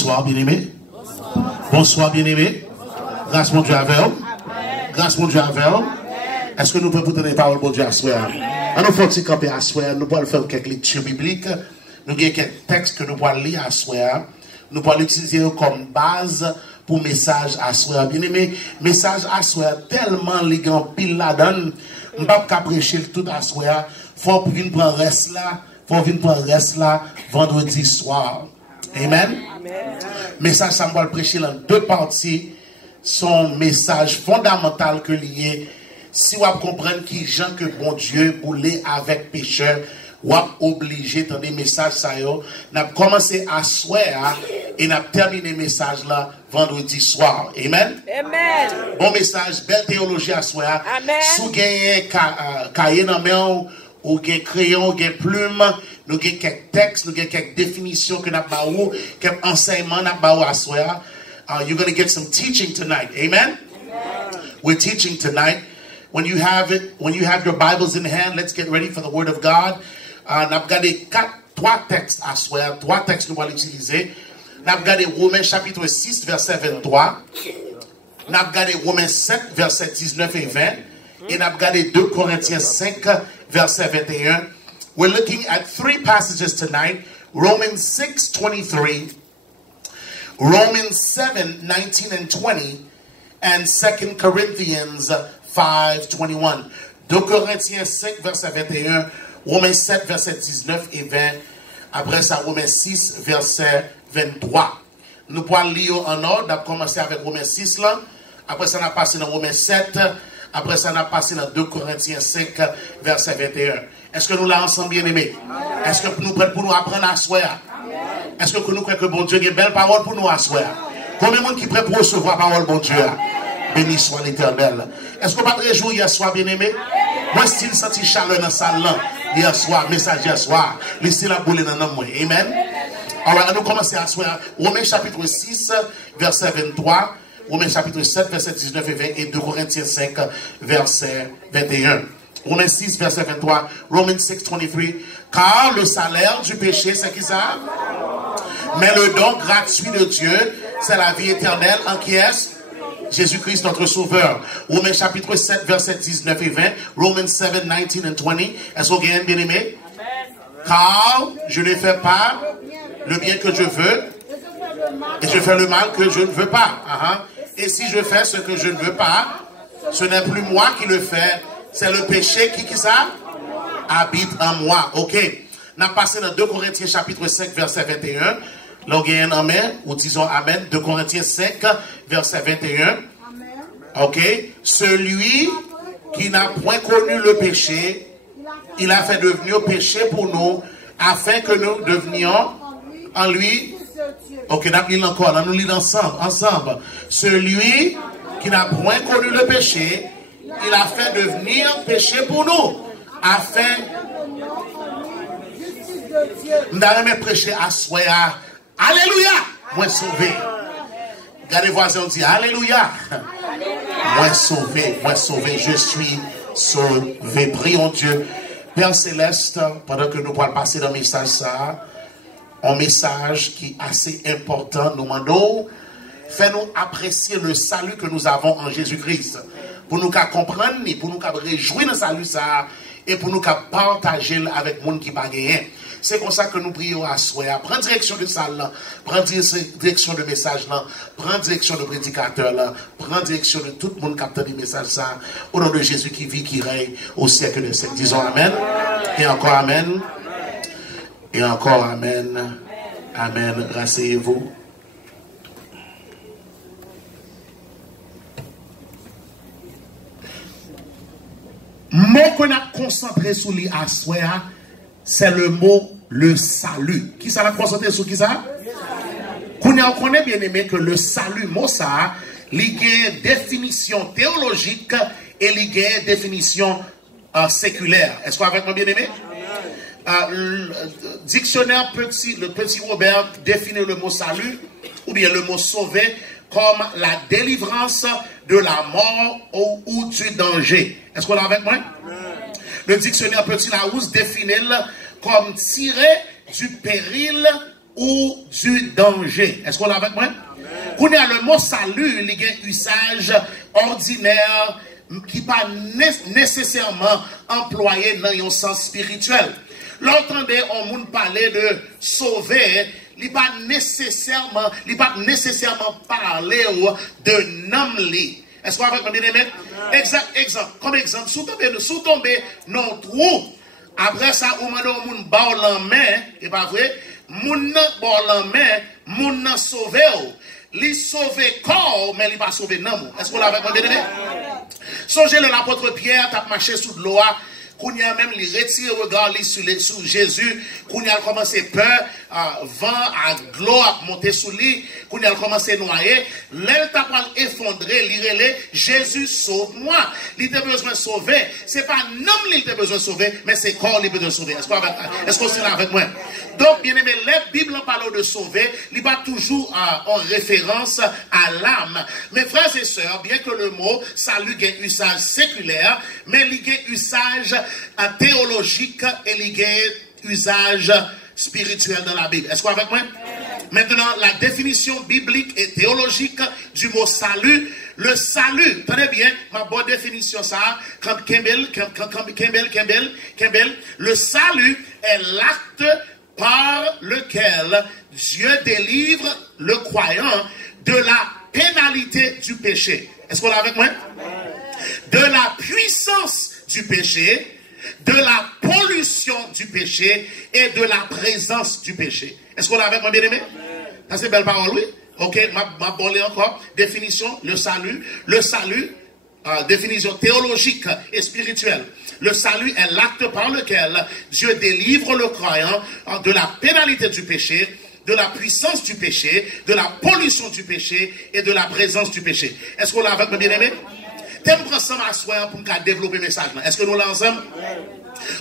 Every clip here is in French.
Bonsoir, bien-aimés. Bonsoir, bien-aimés. Grâce mon Dieu avec vous. Grâce mon Dieu avec vous. Est-ce que nous pouvons donner parole bon Dieu à soi? Nous faut camper à soi. Nous pouvons faire quelques lectures bibliques. Nous avons quelques textes que nous pouvons lire à soi. Nous pouvons l'utiliser comme base pour message à soi. Bien-aimés, message à soi tellement ligant pile là-dedans. Je ne peux pas prêcher tout à soi. Il faut venir prendre reste là. Faut venir prendre reste là vendredi soir. Amen. Message, ça va le prêcher dans deux parties. Son message fondamental que lié. Si vous comprenez qui gens que bon Dieu voulait avec pécheur, vous êtes obligé de donner message ça yo. N'a commencé à soir et n'a terminé message là vendredi soir. Amen. Amen. Bon message, belle théologie à soir. Amen. Si vous avez cahier dans main ou un crayon, ou un plume, nous avons quelques textes, nous avons quelques définitions que nous avons, quelques enseignements nous avons à soir. You're going to get some teaching tonight. Amen. We're teaching tonight. When you have your Bibles in hand, let's get ready for the Word of God. Nous avons regardé trois textes à soir, trois textes nous allons utiliser. Nous avons regardé Romains chapitre 6, verset 23. Nous avons regardé Romains 7, verset 19 et 20. Et nous avons regardé 2 Corinthiens 5, verset 21. We're looking at three passages tonight. Romans 6:23, Romans 7:19 and 20, and 2 Corinthians 5:21. 2 Corinthiens 5, verset 21, Romains 7, verset 19 et 20. Après ça, Romains 6, verset 23. Nous pouvons lire en ordre. On a commencé avec Romains 6 là. Après ça, on a passé dans Romains 7. Après ça, on a passé dans 2 Corinthiens 5, verset 21. Est-ce que nous l'avons ensemble bien aimé? Est-ce que nous prêts pour nous apprendre à soir? Est-ce que nous croyons que bon Dieu a une belle parole pour nous à soir? Combien de monde qui est prêt pour recevoir la parole bon Dieu? Béni soit l'Éternel. Est-ce que vous avez réjoui hier soir bien aimé? Moi, si je senti chaleur dans la salle là, hier soir, message hier soir, laissez la boule dans le moi. Amen. Alors, nous commençons à soir. Romains chapitre 6, verset 23. Romains chapitre 7, verset 19 et 20. Et 2 Corinthiens 5, verset 21. Romains 6, verset 23. Romans 6:23. Car le salaire du péché, c'est qui ça? Mais le don gratuit de Dieu, c'est la vie éternelle en qui est Jésus-Christ notre Sauveur. Romains chapitre 7, verset 19 et 20. Romans 7, 19 and 20. Est-ce que vous avez bien aimé? Car je ne fais pas le bien que je veux, et je fais le mal que je ne veux pas. Et si je fais ce que je ne veux pas, ce n'est plus moi qui le fais, c'est le péché qui ça? Habite en moi. Ok. On a passé dans 2 Corinthiens chapitre 5, verset 21. Là, on a un amen, ou disons amen. 2 Corinthiens 5, verset 21. Ok. Celui qui n'a point connu le péché, il a fait devenir péché pour nous, afin que nous devenions en lui. Ok, nous lisons encore, nous lisons ensemble. Celui qui n'a point connu le péché, il a fait devenir péché pour nous, afin. Nous avons prêché à soi. Alléluia! Moi sauvé. Regardez voisin, on dit Alléluia! Moi sauvé, je suis sauvé. Prions Dieu. Père Céleste, pendant que nous pourrons passer dans le message ça, un message qui est assez important, nous demandons, fais-nous apprécier le salut que nous avons en Jésus-Christ. Pour nous comprendre, pour nous réjouir dans le salut ça, et pour nous partager avec le monde qui n'a pas gagné. C'est comme ça que nous prions à soi. Prends direction de salle là, prends direction de message là, prends direction de prédicateur là, prends direction de tout le monde qui capte des messages ça. Au nom de Jésus qui vit, qui règne au siècle des siècles. Disons amen. Et encore amen. Et encore amen. Amen. Rasseyez-vous. Mot qu'on a concentré sur les assoya, c'est le mot le salut. Qui ça l'a concentré sur qui ça? Qu'on connaît bien aimé que le salut, mot ça, il y a une définition théologique et il y a une définition séculaire. Est-ce qu'on avec moi bien aimé? Le dictionnaire le petit Robert définit le mot salut ou bien le mot sauver comme la délivrance de la mort ou du danger. Est-ce qu'on est avec moi? Le dictionnaire Petit Larousse définit comme tirer du péril ou du danger. Est-ce qu'on l'a avec moi? Qu'on a le mot salut, il y a un usage ordinaire qui pas nécessairement employé dans un sens spirituel. L'entendez, on nous parler de sauver, il n'est pas nécessairement parler de nommer. Est-ce qu'on va avec moi bien aimé? Comme exemple, sous tomber non trou, après ça, on m'a dit on bat la main, et pas vrai? Moun nan bat la main, moun nan sauvé ou. Li sauvé corps, mais il pas sauvé non. Est-ce qu'on l'a avec moi bien aimé? Songez l'apôtre Pierre, t'a marché sous de l'eau. Qu'on y a même les retire regard sur Jésus, qu'on y a commencé peur, vent à gloire monter sous lui, qu'on y a commencé noyer, l'aile t'a pas effondré, l'irélé, Jésus sauve-moi. Il a besoin de sauver. C'est pas l'homme qui a besoin de sauver, mais c'est corps qui a besoin de sauver. Est-ce qu'on est là avec moi? Donc, bien aimé, la Bible en parlant de sauver, il n'est pas toujours en référence à l'âme. Mes frères et sœurs, bien que le mot salut ait un usage séculaire, mais il y a un usage théologique et il y a un usage spirituel dans la Bible. Est-ce qu'on est avec moi? Maintenant, la définition biblique et théologique du mot salut. Le salut, tenez bien, ma bonne définition ça, comme Campbell, le salut est l'acte par lequel Dieu délivre le croyant de la pénalité du péché. Est-ce qu'on est avec moi? De la puissance du péché, de la pollution du péché et de la présence du péché. Est-ce qu'on est avec moi, bien aimé? Ça c'est belle parole, oui? Ok, ma bonne encore. Définition, le salut. Le salut, définition théologique et spirituelle. Le salut est l'acte par lequel Dieu délivre le croyant de la pénalité du péché, de la puissance du péché, de la pollution du péché et de la présence du péché. Est-ce qu'on l'a avec mes bien-aimés? T'aimes prendre ça à soi pour développer le message. Est-ce que nous l'avons ensemble?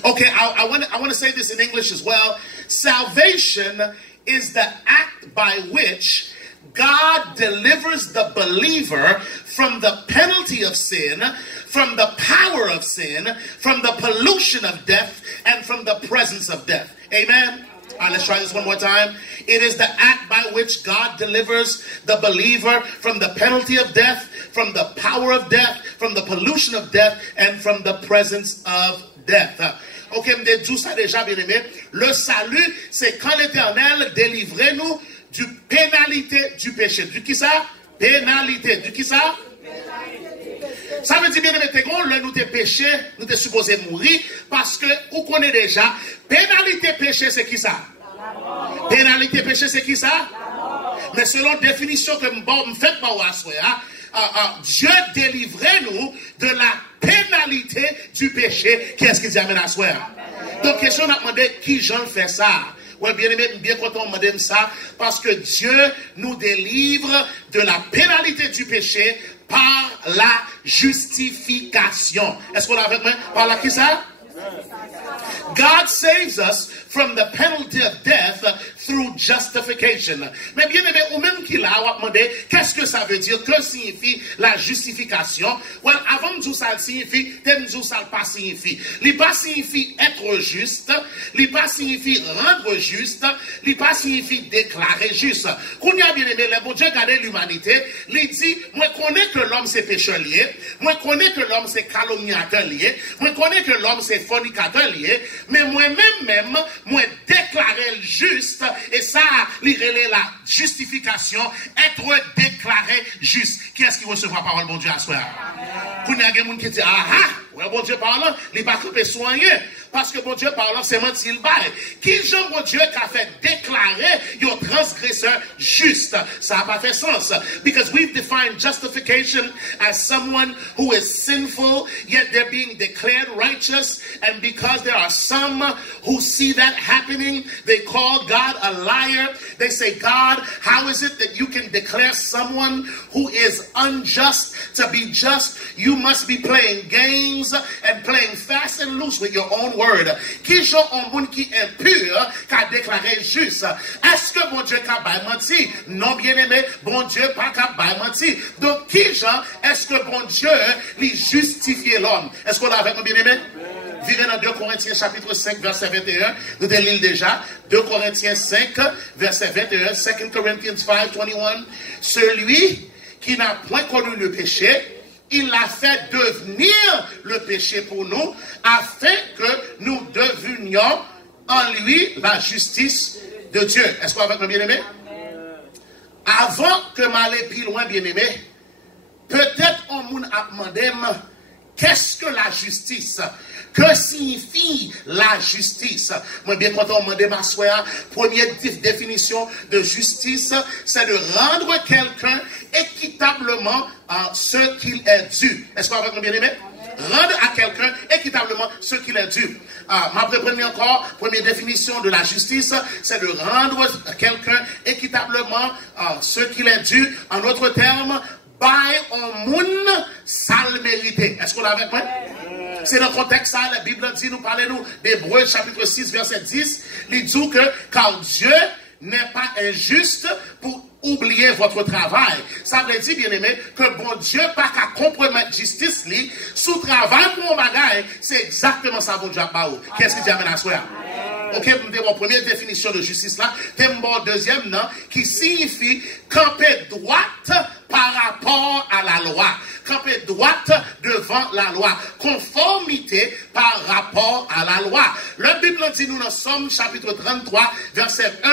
Okay, I want to say this in English as well. Salvation is the act by which God delivers the believer from the penalty of sin, from the power of sin, from the pollution of death, and from the presence of death. Amen? All right, let's try this one more time. It is the act by which God delivers the believer from the penalty of death, from the power of death, from the pollution of death, and from the presence of death. Ok, m'de dit ça déjà, bien aimé. Le salut, c'est quand l'Éternel délivre nous du pénalité du péché. Du qui ça? Pénalité. Du qui ça? Ça veut dire, bien aimé, là, nous t'es péché, nous t'es supposé mourir, parce que, vous connaissez déjà, pénalité péché, c'est qui ça? Pénalité péché, c'est qui ça? Mais selon la définition que me fait par Dieu délivrait nous de la pénalité du péché. Qui est-ce qui dit amen à soi? Donc, question on a demandé qui Jean fait ça? Ouais, bien aimé, bien content de demander ça, parce que Dieu nous délivre de la pénalité du péché par la justification. Est-ce qu'on l'a avec moi? Par la qui ça? God saves us from the penalty of death through justification. Mais bien aimé, ou même qu'il a demandé, qu'est-ce que ça veut dire? Que signifie la justification? Well, avant de dire ça signifie, de dire ça pas signifie. Il pas signifie être juste, il pas signifie rendre juste, il pas signifie déclarer juste. Quand il a bien aimé, le bon Dieu regarde l'humanité, il dit, moi connais que l'homme c'est pécheur lié, moi connais que l'homme c'est calomniateur lié, moi connais que l'homme c'est fornicateur lié, mais moi-même, moi déclarer juste, et ça, l'irélé la justification, être déclaré juste. Qui est-ce qui recevra parole, bon Dieu, à soi? Quand il y a des gens qui disent, ouais, bon Dieu parlant, il n'est pas coupé soigné. Parce que bon Dieu parlant, c'est mentir le bail. Qui Jean, bon Dieu, qui a fait déclarer un transgresseur juste? Ça n'a pas fait sens. Because we've defined justification as someone who is sinful, yet they're being declared righteous. And because there are some who see that happening, they call God a liar. They say, God, how is it that you can declare someone who is unjust to be just? You must be playing games and playing fast and loose with your own word. Qui sont un monde qui est impur, qui a déclaré juste? Est-ce que bon Dieu qu'a pas menti? Non, bien aimé, bon Dieu pas qu'a pas menti. Donc, qui est-ce que bon Dieu lui justifier l'homme? Est-ce qu'on l'a avec nous, bien aimé? virez dans 2 Corinthiens chapitre 5, verset 21. Nous te lisons déjà. 2 Corinthiens 5, verset 21. 2 Corinthians 5, 21. Celui qui n'a point connu le péché, il l'a fait devenir le péché pour nous, afin que nous devenions en lui la justice de Dieu. Est-ce qu'on va avec moi, bien-aimé? Avant que m'aller plus loin, bien-aimé, peut-être on m'a demandé qu'est-ce que la justice? Que signifie la justice? Moi, bien content, on m'a demandé ma soeur, première définition de justice, c'est de rendre quelqu'un équitablement ce qu'il est dû. Est-ce qu'on va avec moi, bien-aimé? Rendre à quelqu'un équitablement ce qu'il est dû. Ma première définition de la justice, c'est de rendre à quelqu'un équitablement ce qu'il est dû. En d'autres termes, by on moun sale mérité. Est-ce qu'on l'a avec moi? C'est dans le contexte ça, la Bible dit, nous parlez-nous d'Hébreux chapitre 6, verset 10, il dit que car Dieu n'est pas injuste pour oublier votre travail. Ça veut dire, bien aimé, que bon Dieu pas qu'à compromettre justice li, sous travail pour un bagage, c'est exactement ça, bon Dieu a pas. Qu'est-ce qui dit à soi? Ok, c'est mon première définition de justice là. C'est mon deuxième, non, qui signifie camper droite par rapport à la loi. Camper droite devant la loi. Conformité par rapport à la loi. Le Bible dit, nous dans Somme chapitre 33, verset 1,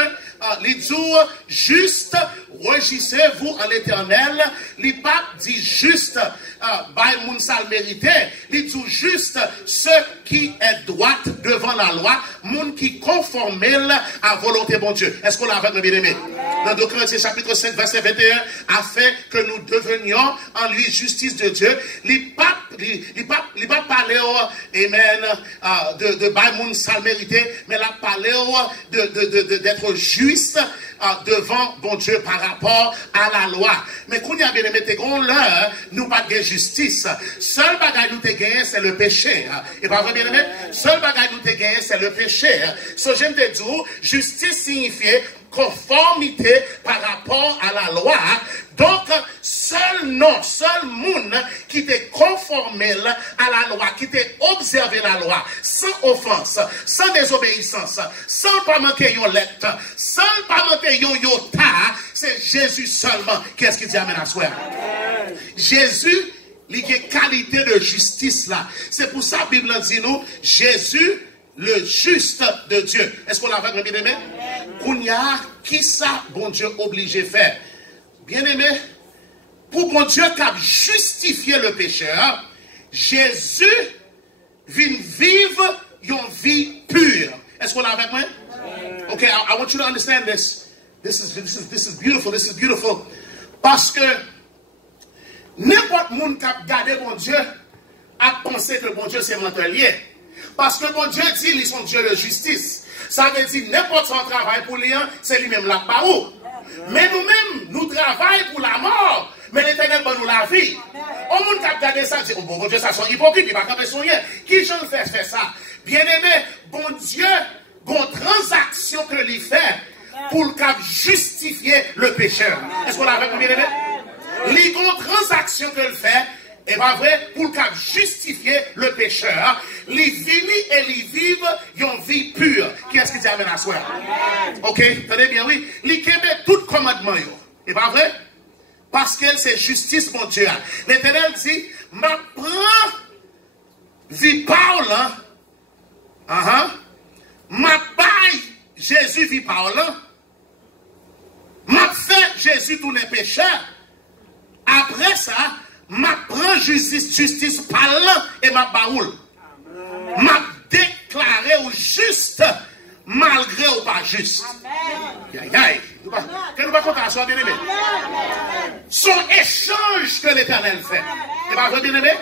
il dit, juste, régissez-vous en l'Éternel. Il pas dit juste, by moun sal mérité. Il dit juste, ce qui est droite devant la loi, moun qui conforme à volonté bon Dieu. Est-ce qu'on l'a avec le bien-aimé? Dans 2 Corinthiens chapitre 5, verset 21, afin que nous devenions en lui justice de Dieu. Il pas parler, amen, de by moun sal mérité, mais la parler d'être juste devant bon Dieu par rapport à la loi. Mais quand il y a bien aimé, l'heure, nous pas de justice. Seul bagage nous te gagné, c'est le péché. Et pas vrai bien aimé? Seul bagage nous te gagné, c'est le péché. So j'aime te dire, justice signifie conformité par rapport à la loi. Donc, seul monde qui t'est conformé à la loi, qui t'est observé la loi, sans offense, sans désobéissance, sans pas manquer yon lettre, sans pas manquer yon yota, c'est Jésus seulement. Qu'est-ce qu'il dit amen à soi? Jésus, il y a qualité de justice là. C'est pour ça que la Bible dit nous, Jésus, le juste de Dieu. Est-ce qu'on l'a avec le bien-aimé? Kounya, qui ça, bon Dieu, obligé de faire? Bien-aimé, pour bon Dieu qui a justifié le pécheur, Jésus vient vivre une vie pure. Est-ce qu'on l'a avec moi? Okay, I want you to understand this. This is beautiful. This is beautiful. Parce que n'importe monde qui a gardé bon Dieu a pensé que bon Dieu c'est mentalier. Parce que bon Dieu dit qu'ils sont Dieu de justice. Ça veut dire n'importe son travail pour lui, c'est lui-même la parole. Mais nous-mêmes, nous travaillons pour la mort. Mais l'Éternel va nous la vie. Au monde qui a gardé ça, dit, oh bon Dieu, ça sont hypocrite, il va camper son rien. Qui j'en fait ça? Bien aimé, bon Dieu, bon transaction que lui fait pour justifier le pécheur. Est-ce qu'on l'a avec bien aimé? Les bonnes transactions que le fait, et pas vrai, pour justifier le pécheur, les vini et les vivent une vie pure. Qui est-ce qui dit amen à soi? Ok, tenez bien, oui. Les kembe tout commandement, et pas vrai? Parce que c'est justice, mon Dieu. L'Éternel dit, ma prend vie parlant, ma baille Jésus vie parlant, m'a fait Jésus tous les pécheurs. Après ça, m'a prend justice parlant et ma baoule. M'a déclaré au juste malgré ou pas juste. Aïe aïe. Que nous va compter à soi bien aimé. Son échange que l'Éternel fait. Et pas bien aimé.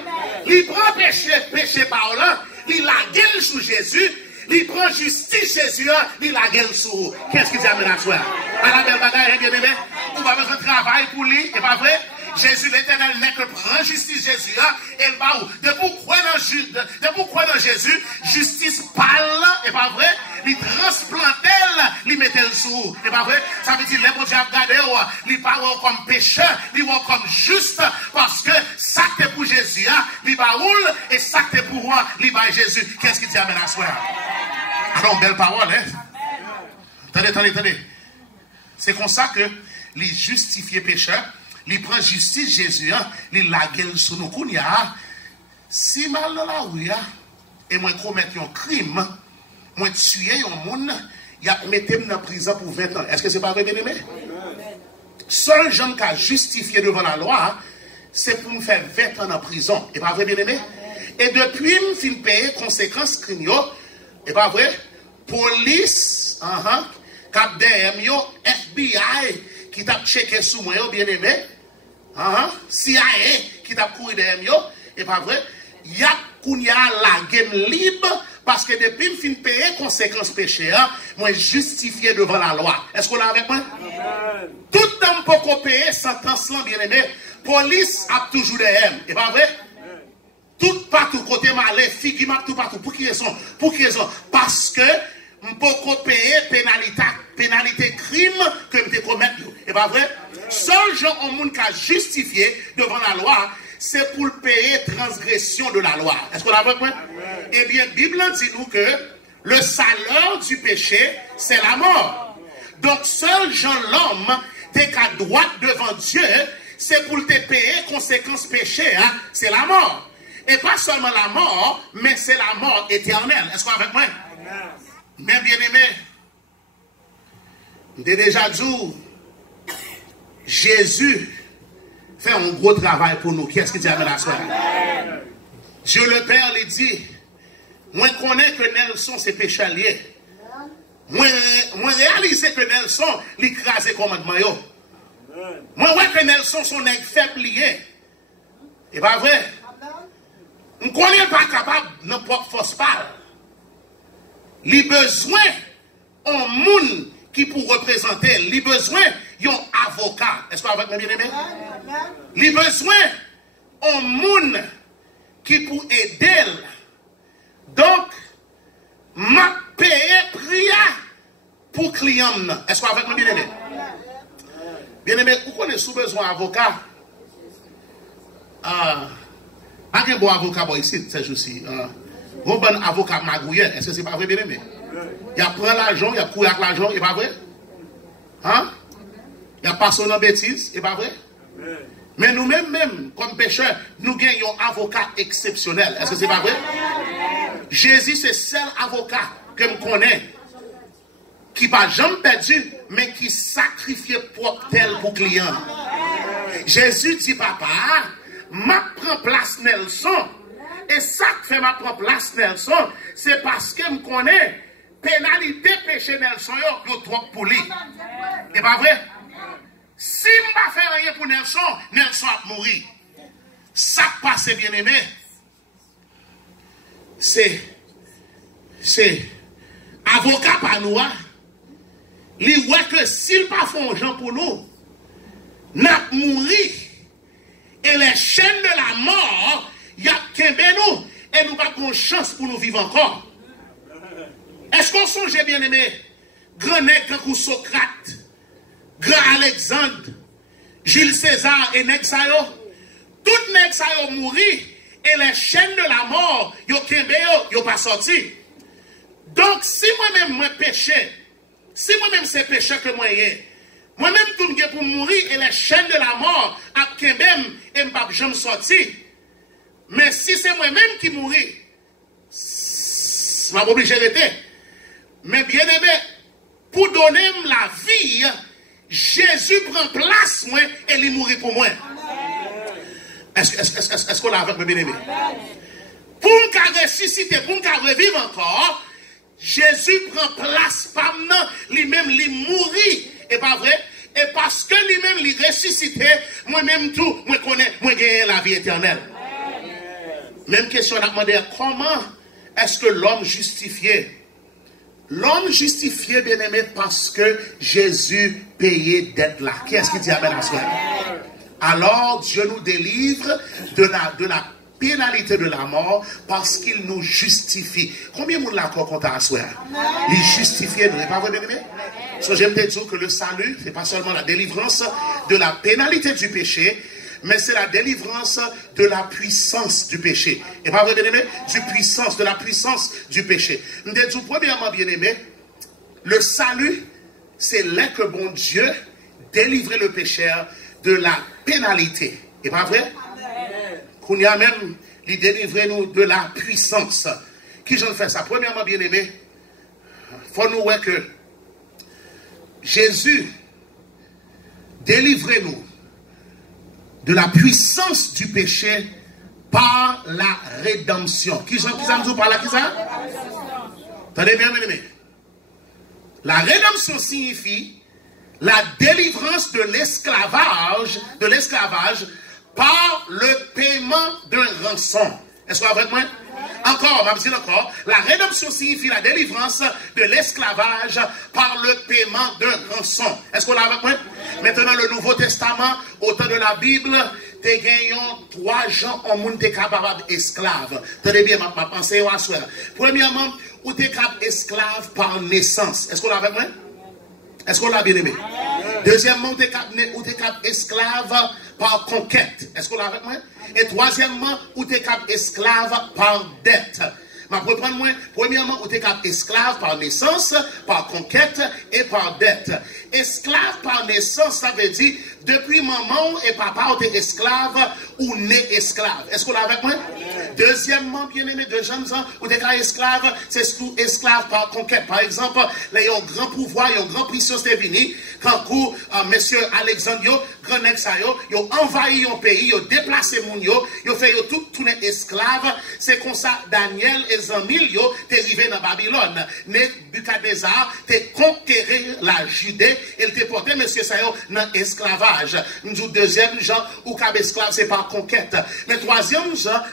Il prend péché par là, il la gueule sous Jésus. Il prend justice Jésus, il la gueule sous. Qu'est-ce qu'il dit à soi? À la belle bagaille, bien aimé. On va faire un travail pour lui, et pas vrai? Jésus l'éternel n'est que prend justice Jésus. Et bah où? De pourquoi dans Jésus, justice parle, et pas vrai? Il transplante elle, il met elle sous. Et pas vrai? Ça veut dire, les bon Dieu a regardé, il parle comme pécheur, il voit comme juste, parce que ça que pour Jésus, il baoule, et ça que pour moi, il va Jésus. Qu'est-ce qu'il dit à la soirée? Alors, belle parole, hein? Attendez. C'est comme ça que les justifiés pécheurs, ils prennent justice Jésus, ils la gueule sous nous. Si mal dans la rue, et moi commettre un crime, moi tuer un monde, il a metté dans la prison pour 20 ans. Est-ce que c'est pas vrai, bien aimé? Seul gens qui a justifié devant la loi, c'est pour me faire 20 ans en prison. Et pas vrai, bien aimé? Et depuis, je fin payer conséquences crime, et pas vrai? Police, cap DM, FBI, qui t'a checké sous moi, bien aimé? CIA, qui t'a couru DM, et pas vrai? Il y a la game libre, parce que depuis que je finis de payer conséquences péché, moi justifié devant la loi. Est-ce qu'on est avec moi? Tout le temps pour payer sentence, bien aimé, police a toujours des M. Et pas vrai? Tout partout, côté malais, figure tout partout. Pour qui raison? Parce que je peux payer pénalité crime que je commettre. Et pas vrai? Seul gens au monde qui a justifié devant la loi, c'est pour payer transgression de la loi. Est-ce qu'on a avec moi? Eh bien, la Bible dit nous que le salaire du péché, c'est la mort. Donc, seul Jean l'homme, t'es qu'à droite devant Dieu, c'est pour te payer conséquences péché, c'est la mort. Et pas seulement la mort, mais c'est la mort éternelle. Est-ce qu'on est avec moi? Mais bien aimé, j'ai déjà dit, Jésus fait un gros travail pour nous. Qui est-ce qui dit amen la soirée? Dieu le Père lui dit, moi je connais que Nelson c'est péché lié. Moi réaliser que Nelson l'écrase commandement yo. Moi ouais que Nelson son nèg faible lié. Et pas vrai? On connaît pas capable n'importe force parle. Les besoins en monde qui pour représenter, les besoins yon avocat. Est-ce que vous avez bien aimé? Les besoins en monde qui pour aider. Donc, m'a payé prière pour client. Est-ce que vous avez bien aimé? Bien aimé, vous connaissez sous besoin avocat? Pas un bon avocat ici, c'est juste ici. Un bon avocat magouillé. Est-ce que c'est pas vrai, bien aimé? Il a pris l'argent, il a couru avec l'argent, c'est pas vrai? Il a passé dans bêtise, c'est pas vrai? Mais nous-mêmes, même, comme pécheurs, nous gagnons un avocat exceptionnel. Est-ce que c'est pas vrai? Jésus, c'est le seul avocat que je connais qui n'a jamais perdu, mais qui sacrifiait propre tel pour client. Jésus dit, papa, m'a prend place Nelson. Et ça qui fait ma prend place Nelson, c'est parce que je connais pénalité péché Nelson, yo trop pour lui. C'est pas vrai? Si je ne fais rien pour Nelson, Nelson a mourir. Ça passe bien aimé. C'est avocat par nous. Il voit que s'il pas font gens pour nous, n'a mourir. Et les chaînes de la mort, il y a qu'un nous. Et nous n'avons pas de chance pour nous vivre encore. Est-ce qu'on songe bien aimé? Grand nègre ou Socrate, grand Alexandre, Jules César et Nexayo, tout Nexayo mourit et les chaînes de la mort, yo pas sorti. Donc si moi-même moi péché, si moi-même c'est péché que moi y moi-même tout pour mourir et les chaînes de la mort à kembem et m'pas jamais sorti. Mais si c'est moi-même qui mouris, je suis obligé d'être. Mais bien aimé, pour donner la vie, Jésus prend place moi et il mourit pour moi. Est-ce qu'on l'a avec moi, bien aimé? Pour me ressusciter, pour me revivre encore, Jésus prend place par nous, lui-même, il mourit. Et pas vrai? Et parce que lui-même, il ressuscité, moi-même tout, moi connais, moi gagne la vie éternelle. Même question à demander, comment est-ce que l'homme justifié? L'homme justifié, bien aimé, parce que Jésus payait dette là. Qui est-ce qui dit amen à soi? Alors Dieu nous délivre de la pénalité de la mort parce qu'il nous justifie. Combien de monde l'accord qu'on t'a assuré? Il justifie, nous n'est pas vrai, bien-aimé? J'aime te dire que le salut, ce n'est pas seulement la délivrance de la pénalité du péché, mais c'est la délivrance de la puissance du péché. Et pas vrai, bien-aimé? De la puissance du péché. Je te dis, premièrement, bien-aimé, le salut, c'est là que bon Dieu délivrait le pécheur de la pénalité. Et pas vrai? Qu'on y a même, il délivrait nous de la puissance. Qui j'en fais ça? Premièrement, bien-aimé, il faut nous voir que Jésus délivrait nous de la puissance du péché par la rédemption. Qui ça nous parle là? Qui ça? Attendez bien, bien-aimé. La rédemption signifie la délivrance de l'esclavage par le paiement d'un rançon. Est-ce que vous avec moi? Encore, la rédemption signifie la délivrance de l'esclavage par le paiement d'un rançon. Est-ce qu'on l'a avec moi? Maintenant, le Nouveau Testament, au temps de la Bible, t'es gagnant 3 gens en monde t'es capable d'esclave. Tenez bien, ma pensée à soi. Premièrement, ou t'es capable esclave par naissance. Est-ce qu'on l'a avec moi? Est-ce qu'on l'a bien aimé? Deuxièmement, ou t'es capable esclave par conquête. Est-ce qu'on l'a avec moi? Et troisièmement, ou t'es capable esclave par dette. Premièrement, ou t'es capable esclave par naissance, par conquête et par dette. Esclave par naissance, ça veut dire depuis maman et papa ou t'es esclave ou né esclave. Est-ce qu'on l'a avec moi? Deuxièmement, bien aimé, de jeunes gens, ou t'es esclave, c'est esclave par conquête. Par exemple, là, il y a un grand pouvoir, il y a un grand puissance qui est venu, quand monsieur Alexandre, grand ex, ils ont envahi un pays, ils ont déplacé mon ils ont fait tout tourner esclave. C'est comme ça, Daniel et Zamil, t'es arrivé dans Babylone. Nebuchadnezzar, t'es conquéré la Judée, et t'es porté, monsieur Sayo, dans esclavage. Nous, deuxième genre, ou cap esclave, c'est par conquête. Mais troisième genre,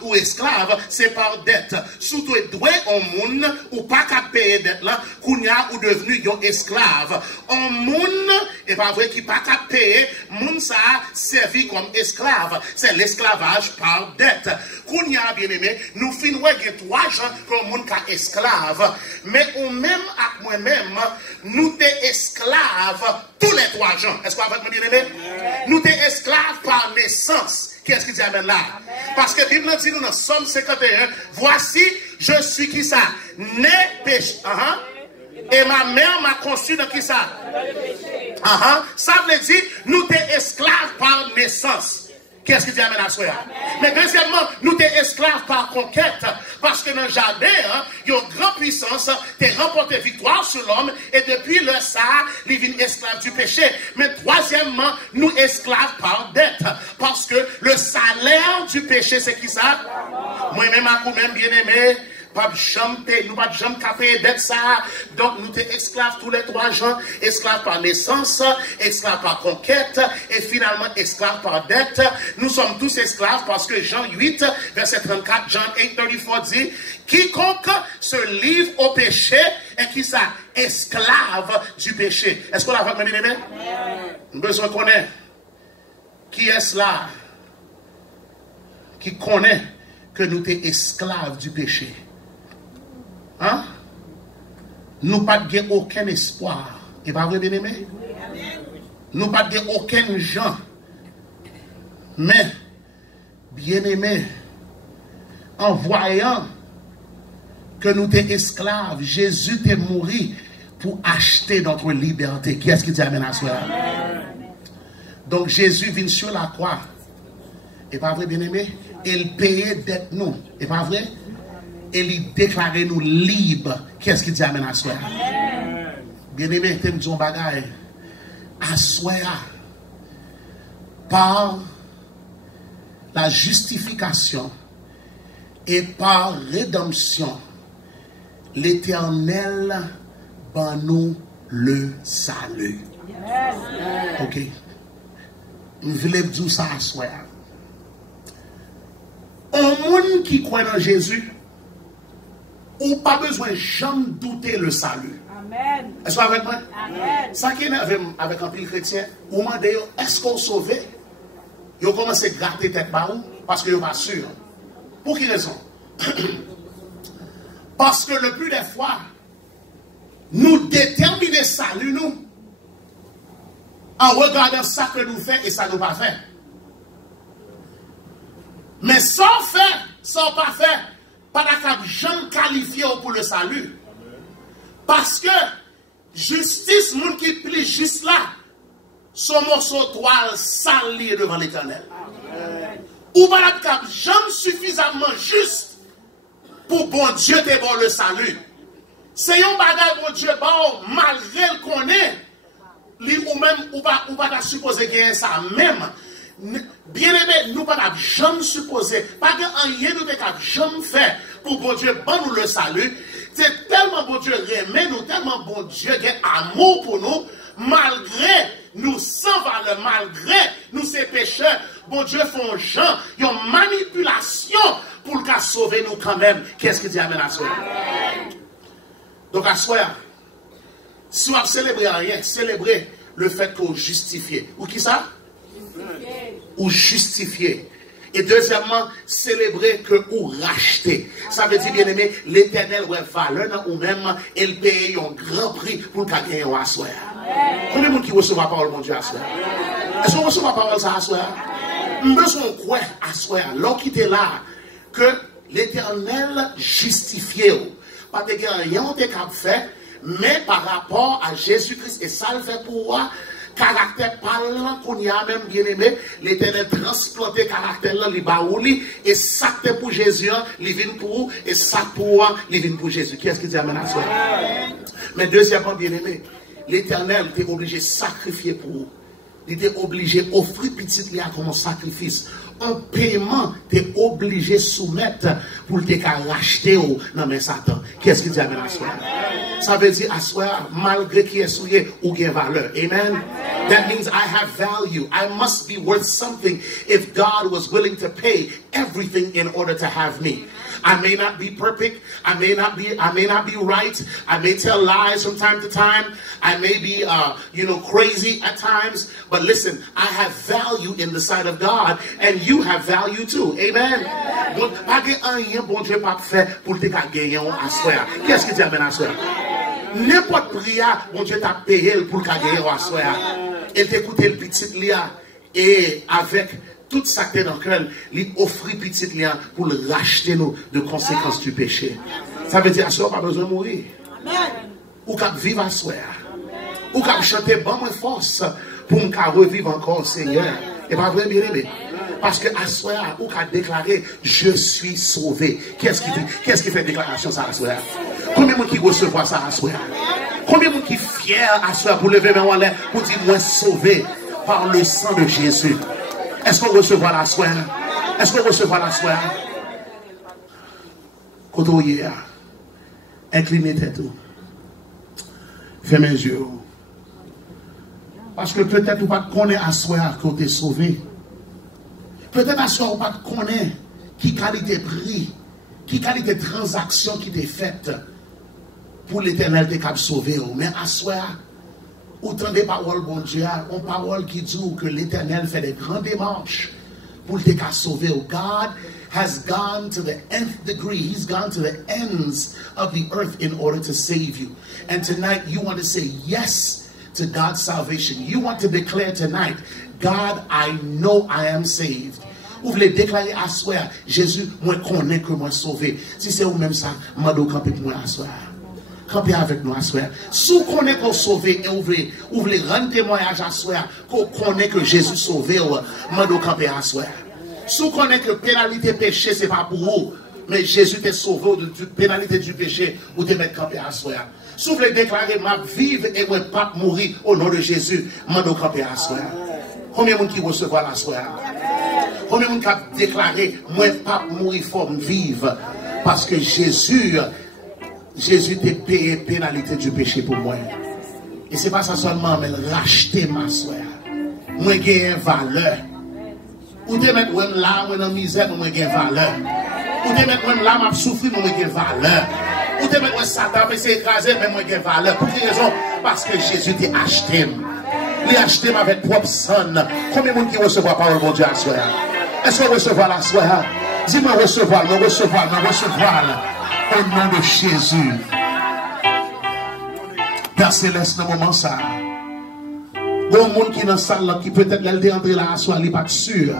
ou esclave, c'est par dette. Surtout, doué au monde, ou pas qu'à payer dette là, kounya ou devenu yon esclave. En monde, et pas vrai qui pas qu'à payer, monde ça servi comme esclave. C'est l'esclavage par dette. Kounya, bien aimé, nous finissons avec 3 gens comme monde qu'à esclave. Mais ou même à moi-même, nous t'es esclaves tous les 3 gens. Est-ce qu'on va bien aimé? Nous t'es esclaves par naissance. Qu'est-ce qu'il dit amen là? Amen. Parce que la Bible dit nous dans Somme 51, voici, je suis qui ça? Né péché. Et ma mère m'a conçu dans qui ça? Ça veut dire, nous t'es esclaves par naissance. Qu'est-ce qu'il dit amen à soi? Mais deuxièmement, nous t'es esclaves par conquête. Parce que dans le jardin, il y a une grande puissance, t'es remporté victoire sur l'homme, et depuis le ça, il vient esclave du péché. Mais troisièmement, nous esclaves par dette. Parce que le salaire du péché, c'est qui ça? Moi-même, à vous-même, bien aimé, nous pas jamais payer dette ça. Donc nous sommes esclaves tous les 3 gens, esclaves par naissance, esclaves par conquête et finalement esclaves par dette. Nous sommes tous esclaves parce que Jean 8 verset 34, Jean 8:34 dit, quiconque se livre au péché est qui ça? Esclave du péché. Est-ce qu'on l'a fait, mes bien-aimés? Nous besoin de connaître qui est là qui connaît que nous sommes esclaves du péché. Nous pas de aucun espoir. Et pas vrai, bien aimé? Nous pas de aucun gens. Mais, bien aimé, en voyant que nous sommes esclaves, Jésus est mort pour acheter notre liberté. Qui est-ce qui dit amen à soi? Donc Jésus vient sur la croix. Et pas vrai, bien aimé? Il payait d'être nous. Et pas vrai? Et il déclarait nous libres. Qu'est-ce qu'il dit amen à soi? Bien aimé, je me dis un bagage. À soi, par la justification et par rédemption, l'Éternel ban nous le salut. Ok. Je voulais dire ça à soi. Un monde qui croit en Jésus, ou pas besoin de jamais douter le salut. Amen. Est-ce que avec moi? Amen. Ça qui est avec un pile chrétien, ou demandez, est-ce qu'on sauvé? Ils ont commencé à gratter tête baou parce qu'ils sont pas sûrs. Pour quelle raison? Parce que le plus des fois, nous déterminons salut nous en regardant ça que nous faisons et ça nous pas fait. Mais sans faire, sans pas faire, pas d'accord, jamais qualifié pour le salut. Parce que justice, moun qui plie juste là, son morceau toile sali devant l'Éternel. Ou pas d'accord, jamais suffisamment juste pour bon Dieu te bon le salut. C'est un bagage bon Dieu bon malgré le connaît. Ou même ou pas supposer gagner ça même. Bien aimé, nous pas jamais supposer, pas que rien nous pas jamais fait pour bon Dieu bon nous le salut. C'est tellement bon Dieu remet nous, tellement bon Dieu a amour pour nous, malgré nous sans valeur, malgré nous ces pécheurs, bon Dieu font gens, ils ont manipulation pour le sauver nous quand même. Qu'est-ce qu'il dit amen à soi? Donc à soi, si on célébrer rien, célébrer le fait qu'on justifie. Ou qui ça? Ou justifier. Et deuxièmement, célébrer que ou racheter. Ça veut dire, bien aimé, l'Éternel ouais valeur ou même elle paye un grand prix pour gagner un assoir. Combien de monde qui reçoit la parole mon Dieu assoir? Est-ce qu'on reçoit la parole ça assoir? Besoin quoi assoir? L'homme qui était là, que l'Éternel justifiait. Pas de rien de cap fait, mais par rapport à Jésus-Christ et ça le fait pour moi. Caractère parlant qu'on y a même bien aimé, l'Éternel transplanté caractère là, les baouli, et ça pour Jésus, les vins pour et ça pour les vins pour Jésus. Qui est-ce qui dit amen à soi? Mais deuxièmement, bien aimé, l'Éternel était obligé de sacrifier pour vous. Il était obligé d'offrir petit là comme un sacrifice. Un paiement, tu es obligé de soumettre pour te racheter dans mes Satan. Qu'est-ce qui dit amen à soi? Ça veut dire à soi, malgré qui est souillé, ou qui a valeur. Amen. That means I have value. I must be worth something if God was willing to pay everything in order to have me. I may not be perfect. I may not be right. I may tell lies from time to time. I may be, crazy at times. But listen, I have value in the sight of God, and you have value too. Amen. Donc, pas de rien bon Dieu pas fait pour te gagner à soi. Qu'est-ce que tu amènes à soi? N'importe prière, bon Dieu t'a payé pour gagner à soi. Elle t'écoute le petit lia et avec tout ça qui est dans le cœur, il offre petit lien pour le racheter nous de conséquences du péché. Ça veut dire à soi pas besoin de mourir. Ou qu'à vivre à soi. Ou qu'à chanter bon moins force pour me revivre encore Seigneur. Et pas vrai bien aimé. Parce que à soi ou qu'à déclarer je suis sauvé. Qu'est-ce qui fait déclaration ça à soi? Combien de gens qui recevoir ça à soi? Combien de gens qui fiers à soi pour lever mes mains pour dire moi sauvé par le sang de Jésus? Est-ce qu'on recevra la soin? Est-ce qu'on recevra la soin? Quand on y est, inclinez tête. Fermez les yeux. Parce que peut-être vous ne connaissez pas à soi que vous êtes sauvé. Peut-être à soi vous ne connaissez pas qui qualité prix, qui qualité transaction qui est faite pour l'Éternel de cap sauver. Mais à soi, autant des paroles, bon Dieu, une parole qui dit que l'Éternel fait des grandes démarches pour te sauver. God has gone to the nth degree. He's gone to the ends of the earth in order to save you. And tonight you want to say yes to God's salvation. You want to declare tonight, God, I know I am saved. Vous voulez déclarer à soi, Jésus, moi connais que moi sauvé. Si c'est vous-même ça, mando camper pour moi à soi. Campez avec nous à soi. Si vous connaissez qu'on sauvé et vous voulez rendre témoignage à soi, qu'on connaît que Jésus sauvé, mando camper à soi. Si vous connaissez que pénalité péché, ce n'est pas pour vous, mais Jésus t'a sauvé de la pénalité du péché, vous devez mettre camper à soi. Si vous voulez déclarer, ma vive et moi pas mourir au nom de Jésus, mando camper à soi. Combien de gens qui recevoir la soi? Combien de gens qui déclaré, moi pas mourir forme vive, parce que Jésus t'a payé pénalité du péché pour moi. Et ce n'est pas ça seulement, mais racheter ma soeur. Moi, j'ai une valeur. Ou te mettre même là, moi, dans la misère, moi, j'ai une valeur. Ou te mettre même là, moi, souffrir, moi, j'ai une valeur. Ou te mettre Satan, mais c'est écrasé, mais moi, j'ai une valeur. Pour quelle raison? Parce que Jésus t'a acheté. Les acheter avec propre sang. Combien de monde qui recevoir la parole de Dieu à soi? Est-ce qu'on recevoir la soirée? Dis-moi recevoir, me recevoir, me recevoir. Au nom de Jésus. Père Céleste, dans le moment ça. Il y a un monde qui est dans la salle qui peut-être est entré là à soi, il n'est pas sûr.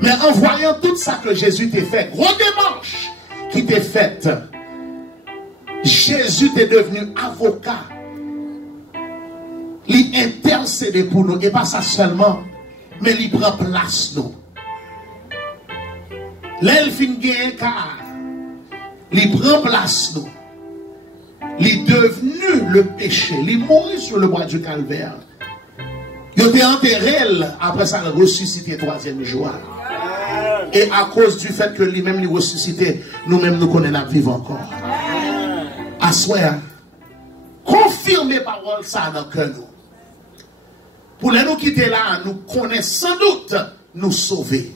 Mais en voyant tout ça que Jésus t'a fait, gros démarche qui t'a faite, Jésus est devenu avocat. Il intercède pour nous. Et pas ça seulement, mais il prend place nous. L'elfine gagne car il prend place nous. Il est devenu le péché. Il est mort sur le bois du calvaire. Il a été enterré après ça, il a ressuscité le 3e jour. Et à cause du fait que lui-même il ressuscité, nous-mêmes nous connaissons vivre encore. À soi, confirmez parole ça dans le cœur nous. Pour les nous quitter là, nous connaissons sans doute nous sauver.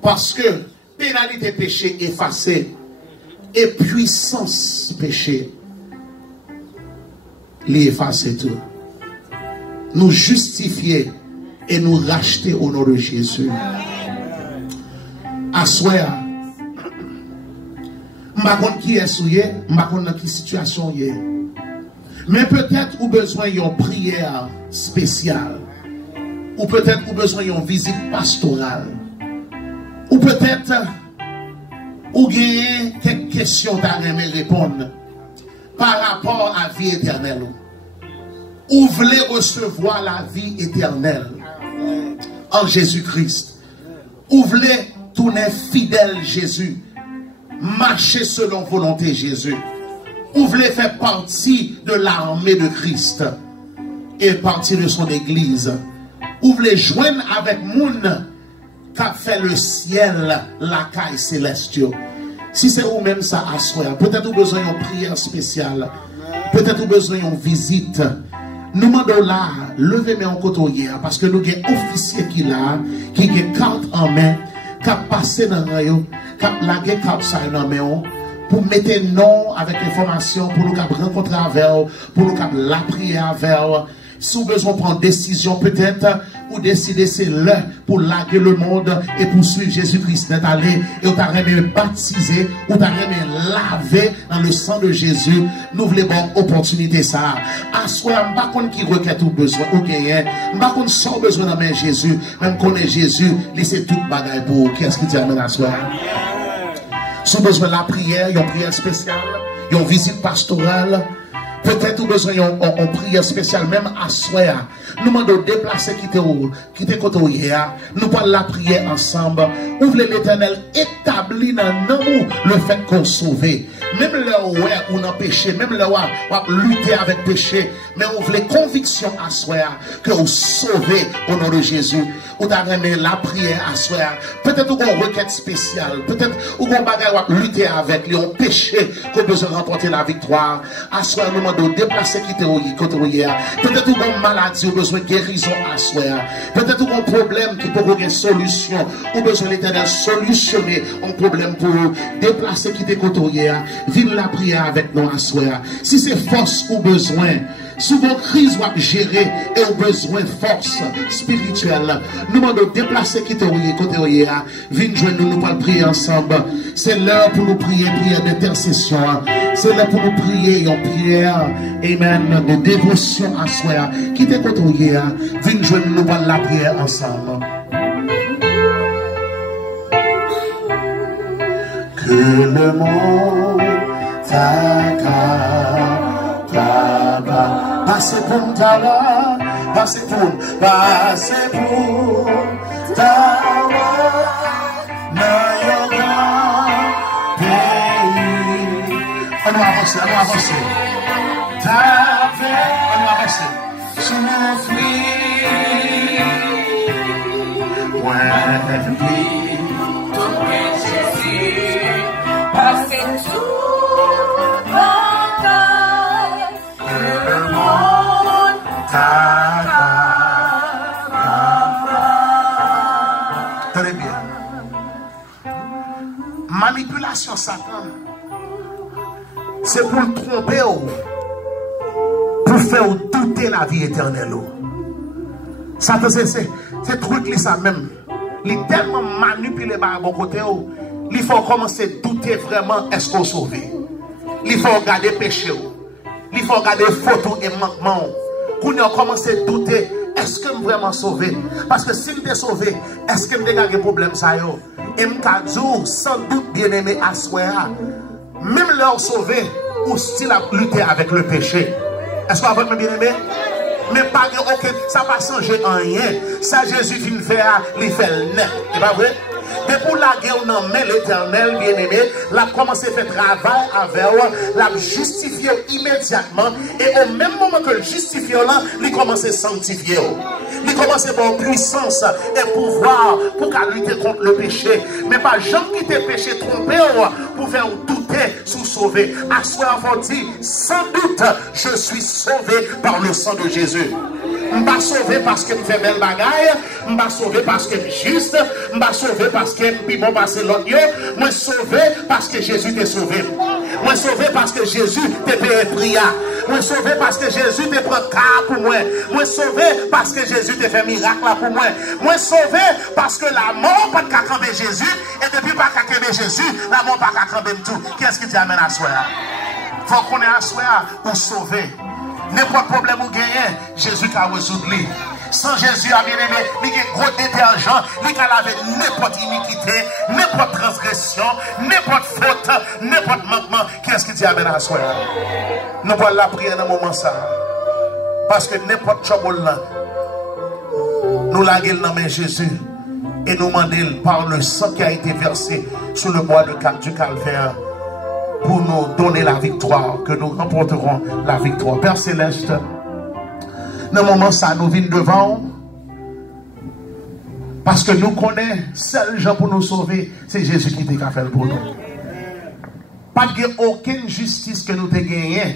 Parce que pénalité péché effacée et puissance péché l'effacer tout. Nous justifier et nous racheter au nom de Jésus. À soi, je ne sais pas qui est souillé, je ne sais pas dans quelle situation il est. Mais peut-être ou besoin d'une prière spéciale. Ou peut-être ou besoin d'une visite pastorale. Ou peut-être ou gagne quelques questions à répondre par rapport à la vie éternelle. Ou voulez recevoir la vie éternelle en Jésus-Christ. Ou voulez tourner fidèle Jésus. Marcher selon volonté Jésus. Ou voulez faire partie de l'armée de Christ et partie de son église. Ou voulez joindre avec moun qui a fait le ciel, la caille céleste. Si c'est vous-même ça à soi, peut-être vous avez besoin d'une prière spéciale, peut-être vous avez besoin d'une visite. Nous demandons là, levez-moi en côté parce que nous avons un officier qui là, qui a une carte en main, qui a passé dans le rayon, qui a lagué carte en main, pour mettre nom avec information, pour nous rencontrer avec vous, pour nous la prière avec vous. Si vous avez besoin de prendre décision, peut-être, ou décider c'est l'heure pour laguer le monde et pour suivre Jésus-Christ d'être allé et vous avez baptisé, ou vous avez lavé dans le sang de Jésus, nous voulons bonne opportunité ça. À soi, je ne sais pas qui requête ou besoin, ou gagner, je ne sais pas sans besoin de main Jésus, même qu'on est Jésus, laissez toute bagaille pour qu'est-ce qui dit amène à soi. Si vous avez besoin de la prière, il y a une prière spéciale, il y a une visite pastorale. Peut-être vous avez besoin d'une prière spéciale, même à soi. Nous demandons de déplacer qui te côté hier. Nous parlons la prière ensemble. Ouvre l'Éternel, établit dans nous le fait qu'on sauve. Même là où on a péché, même là où on lutter avec péché, mais on veut conviction à soi que vous sauvez au nom de Jésus. Ou avez la prière à soi. Peut-être vous avez une requête spéciale. Peut-être vous avez un bagage lutter avec lui, un péché qu'on a besoin de remporter la victoire. À soi, nous demandons de déplacer qui te côté hier. Peut-être vous avez une maladie, ou besoin de guérison à soi. Peut-être vous avez un problème qui peut avoir une solution. Ou besoin l'Éternel solutionner un problème pour déplacer qui te côté hier. Vive la prière avec nous à soi. Si c'est force ou besoin, si vos crises ou gérer et au besoin de force spirituelle, nous demandons de déplacer qui te côté hier. Viens joindre nous pour prier ensemble. C'est l'heure pour nous prier, prière d'intercession. C'est l'heure pour nous prier, une prière, amen, de dévotion à soi. Qui te côté hier. Viens joindre nous pour la prière ensemble. Que le monde passez pour ta là, passez pour ta dans pays. On va avancer, on va avancer. On va avancer. Très bien. Manipulation Satan, c'est pour tromper, pour faire douter la vie éternelle. Ça c'est truc li ça même. Il est tellement manipulé par bon côté. Il faut commencer à douter vraiment est-ce qu'on sauvé. Il faut regarder péché. Il faut regarder photos et manquements. Quand on commence à douter, est-ce que je suis vraiment sauvé? Parce que si je suis sauvé, est-ce que je n'ai pas de problème? Et je dis, sans doute bien aimé à soi, même leur sauvé, ou style à lutter avec le péché. Est-ce que vous avez bien aimé? Mais pas de aucun, ça va changer en rien. Ça Jésus vient faire, il fait le net. C'est pas vrai? Mais pour la guerre, on en met l'Éternel, bien aimé, l'a commencé à faire travail avec, l'a justifié immédiatement, et au même moment que le justifié là, il commence à sanctifier. Il commence à avoir puissance et pouvoir pour lutter contre le péché. Mais pas gens qui te péché trompé pour faire douter sous sauver. À soi, on dit, sans doute, je suis sauvé par le sang de Jésus. Je ne suis pas sauvé parce que je fais belle bagaille. Je ne suis pas sauvé parce que je suis juste. Je ne suis pas sauvé parce que je suis bon passer l'autre. Je suis sauvé parce que Jésus t'a sauvé. Je suis sauvé parce que Jésus t'a payé prière. Je suis sauvé parce que Jésus t'a pris cas pour moi. Je suis sauvé parce que Jésus t'a fait miracle pour moi. Je suis sauvé parce que la mort n'a pas camper Jésus. Et depuis pas camper Jésus, la mort n'a pas camper tout. Qu'est-ce qui t'amène à soi? Il faut qu'on ait à soi pour sauver. N'importe problème ou gagner, Jésus a résoudre. Sans Jésus, a bien aimé, il y a un gros détergent, il a lavé n'importe iniquité, n'importe transgression, n'importe faute, n'importe manquement. Qu'est-ce qui dit amen à soi? Nous allons la prière dans ce moment ça. Parce que n'importe trouble là, nous laguons dans main Jésus et nous demandons par le sang qui a été versé sur le bois du calvaire, pour nous donner la victoire, que nous remporterons la victoire. Père Céleste, dans le moment ça, nous venons devant, parce que nous connaissons, seul gens pour nous sauver, c'est Jésus qui t'a fait pour nous. Pas de aucune justice que nous t'ai gagnée.